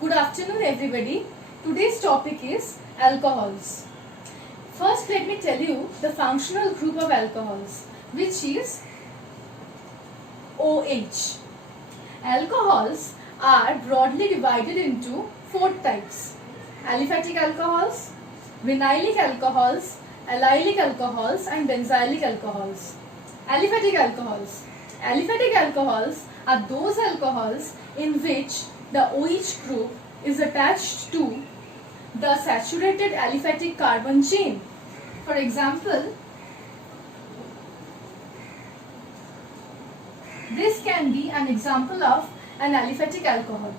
Good afternoon, everybody. Today's topic is alcohols. First, let me tell you the functional group of alcohols, which is OH. Alcohols are broadly divided into four types: aliphatic alcohols, vinylic alcohols, allylic alcohols, and benzylic alcohols. Aliphatic alcohols. Aliphatic alcohols are those alcohols in which the OH group is attached to the saturated aliphatic carbon chain. For example, this can be an example of an aliphatic alcohol.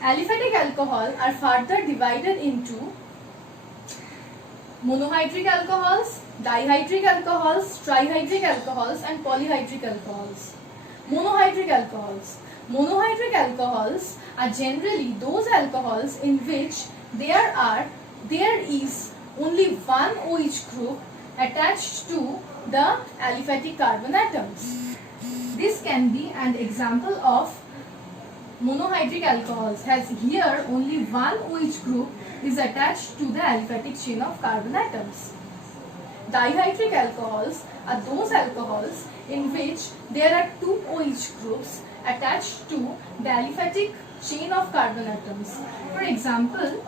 Aliphatic alcohol are further divided into monohydric alcohols, dihydric alcohols, trihydric alcohols, and polyhydric alcohols. Monohydric alcohols. Monohydric alcohols are generally those alcohols in which there is only one OH group attached to the aliphatic carbon atoms. This can be an example of monohydric alcohols, as here only one OH group is attached to the aliphatic chain of carbon atoms. Dihydric alcohols are those alcohols in which there are two OH groups attached to the aliphatic chain of carbon atoms. For example,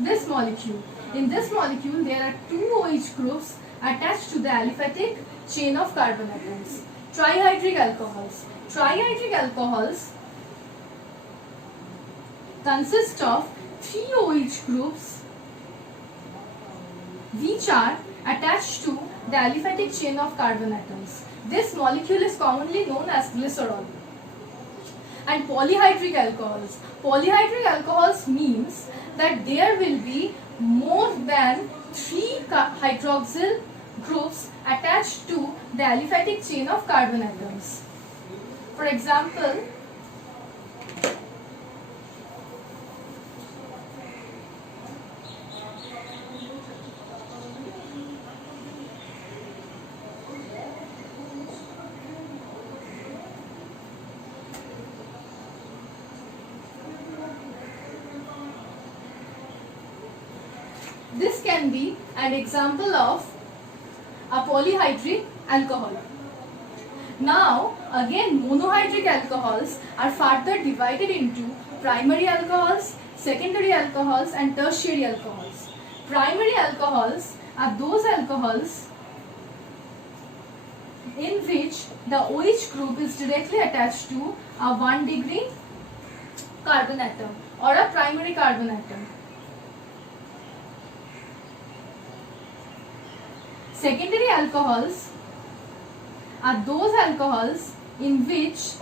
this molecule. In this molecule, there are two OH groups attached to the aliphatic chain of carbon atoms. Trihydric alcohols. Trihydric alcohols consist of three OH groups which are attached to the aliphatic chain of carbon atoms. This molecule is commonly known as glycerol. And polyhydric alcohols. Polyhydric alcohols means that there will be more than three hydroxyl groups attached to the aliphatic chain of carbon atoms. For example, this can be an example of a polyhydric alcohol. Now, again, monohydric alcohols are further divided into primary alcohols, secondary alcohols, and tertiary alcohols. Primary alcohols are those alcohols in which the OH group is directly attached to a 1 degree carbon atom or a primary carbon atom. Secondary alcohols are those alcohols in which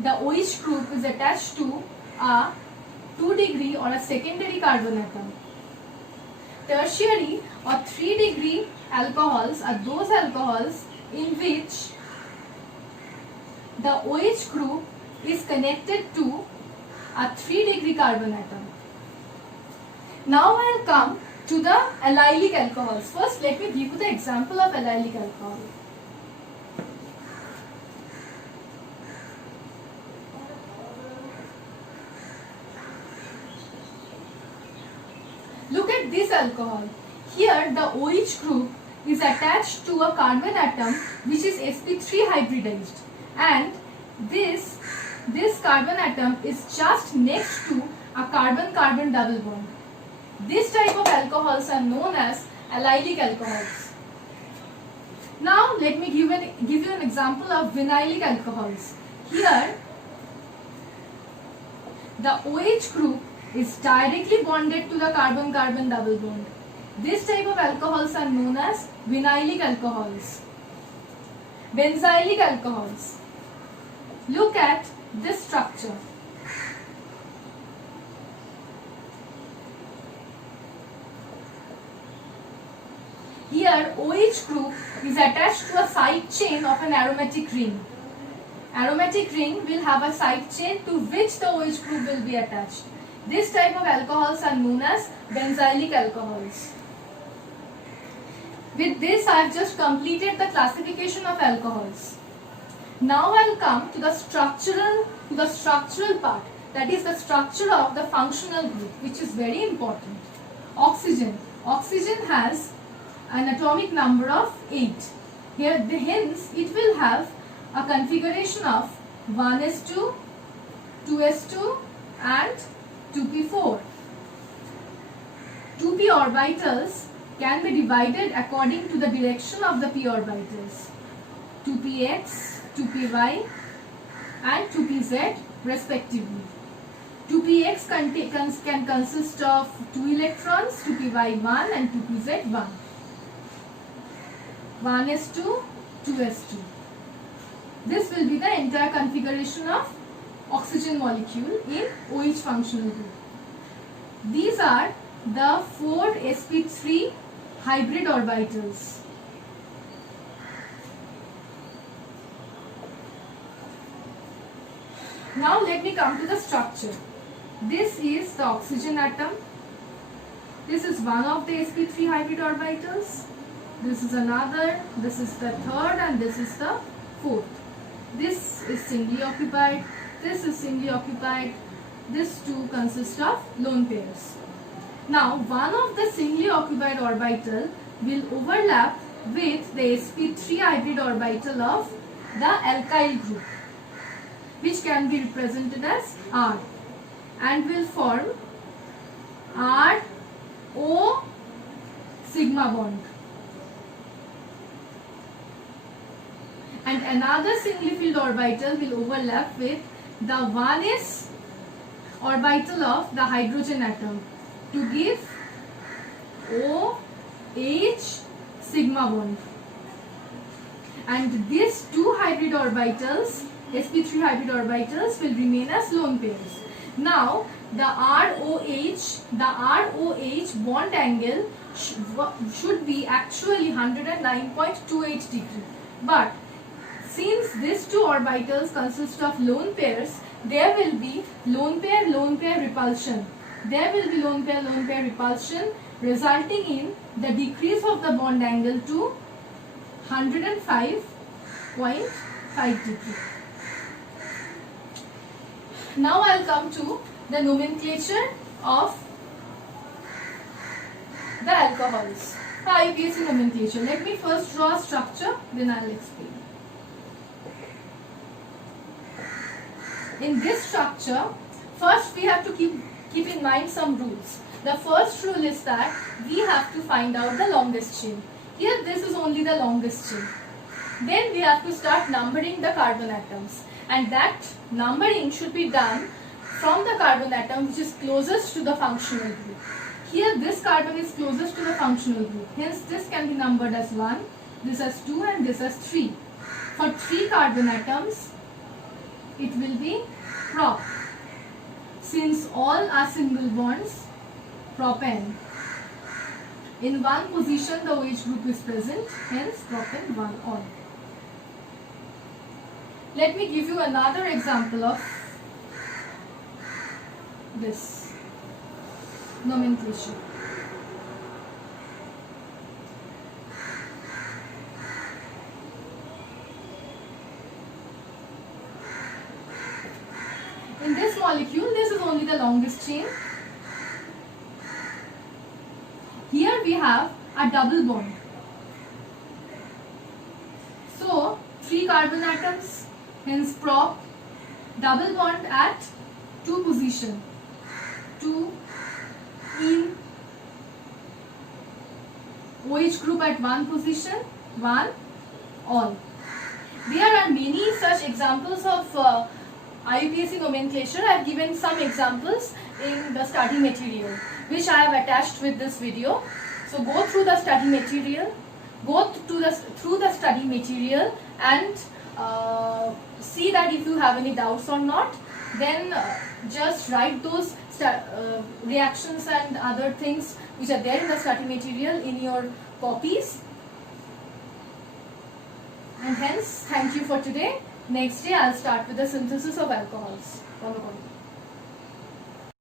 the OH group is attached to a 2 degree or a secondary carbon atom. Tertiary or 3 degree alcohols are those alcohols in which the OH group is connected to a 3 degree carbon atom. Now I will come to the allylic alcohols. First, let me give you the example of allylic alcohol. Look at this alcohol. Here, the OH group is attached to a carbon atom which is sp3 hybridized, and this carbon atom is just next to a carbon-carbon double bond. This type of alcohols are known as allylic alcohols. Now let me give you an example of vinylic alcohols. Here the OH group is directly bonded to the carbon-carbon double bond. This type of alcohols are known as vinylic alcohols. Benzylic alcohols. Look at this structure. Here OH group is attached to a side chain of an aromatic ring. Aromatic ring will have a side chain to which the OH group will be attached. This type of alcohols are known as benzylic alcohols. With this, I have just completed the classification of alcohols. Now I'll come to the structural part, that is the structure of the functional group, which is very important. Oxygen has an atomic number of 8. Hence it will have a configuration of 1s2, 2s2 and 2p4. 2p orbitals can be divided according to the direction of the p orbitals. 2px, 2py and 2pz respectively. 2px can consist of 2 electrons, 2py 1 and 2pz 1. 1s2, 2s2. This will be the entire configuration of oxygen molecule in OH functional group. These are the 4 sp3 hybrid orbitals. Now let me come to the structure. This is the oxygen atom. This is one of the sp3 hybrid orbitals. This is another, this is the third and this is the fourth. This is singly occupied, this is singly occupied. These two consist of lone pairs. Now one of the singly occupied orbital will overlap with the sp3 hybrid orbital of the alkyl group, which can be represented as R, and will form R-O sigma bond. And another singly filled orbital will overlap with the 1s orbital of the hydrogen atom to give OH sigma bond. And these two hybrid orbitals, sp3 hybrid orbitals, will remain as lone pairs. Now the ROH bond angle should be actually 109.28 degree, but since these two orbitals consist of lone pairs, there will be lone pair repulsion. There will be lone pair repulsion, resulting in the decrease of the bond angle to 105.5 degree. Now I'll come to the nomenclature of the alcohols. The IUPAC nomenclature. Let me first draw a structure, then I'll explain. In this structure, first we have to keep in mind some rules. The first rule is that we have to find out the longest chain. Here this is only the longest chain. Then we have to start numbering the carbon atoms, and that numbering should be done from the carbon atom which is closest to the functional group. Here this carbon is closest to the functional group, hence this can be numbered as 1, this as 2 and this as 3. For 3 carbon atoms, it will be prop. Since all are single bonds, propane. In one position the OH group is present, hence propane 1 on. Let me give you another example of this nomenclature. In this molecule, this is only the longest chain. Here we have a double bond. So, 3 carbon atoms, hence prop, double bond at 2 position. 2 in OH group at 1 position, 1 all. There are many such examples of IUPAC nomenclature. I have given some examples in the study material which I have attached with this video. So go through the study material, through the study material and see that if you have any doubts or not, then just write those reactions and other things which are there in the study material in your copies. And hence, thank you for today. Next day, I'll start with the synthesis of alcohols.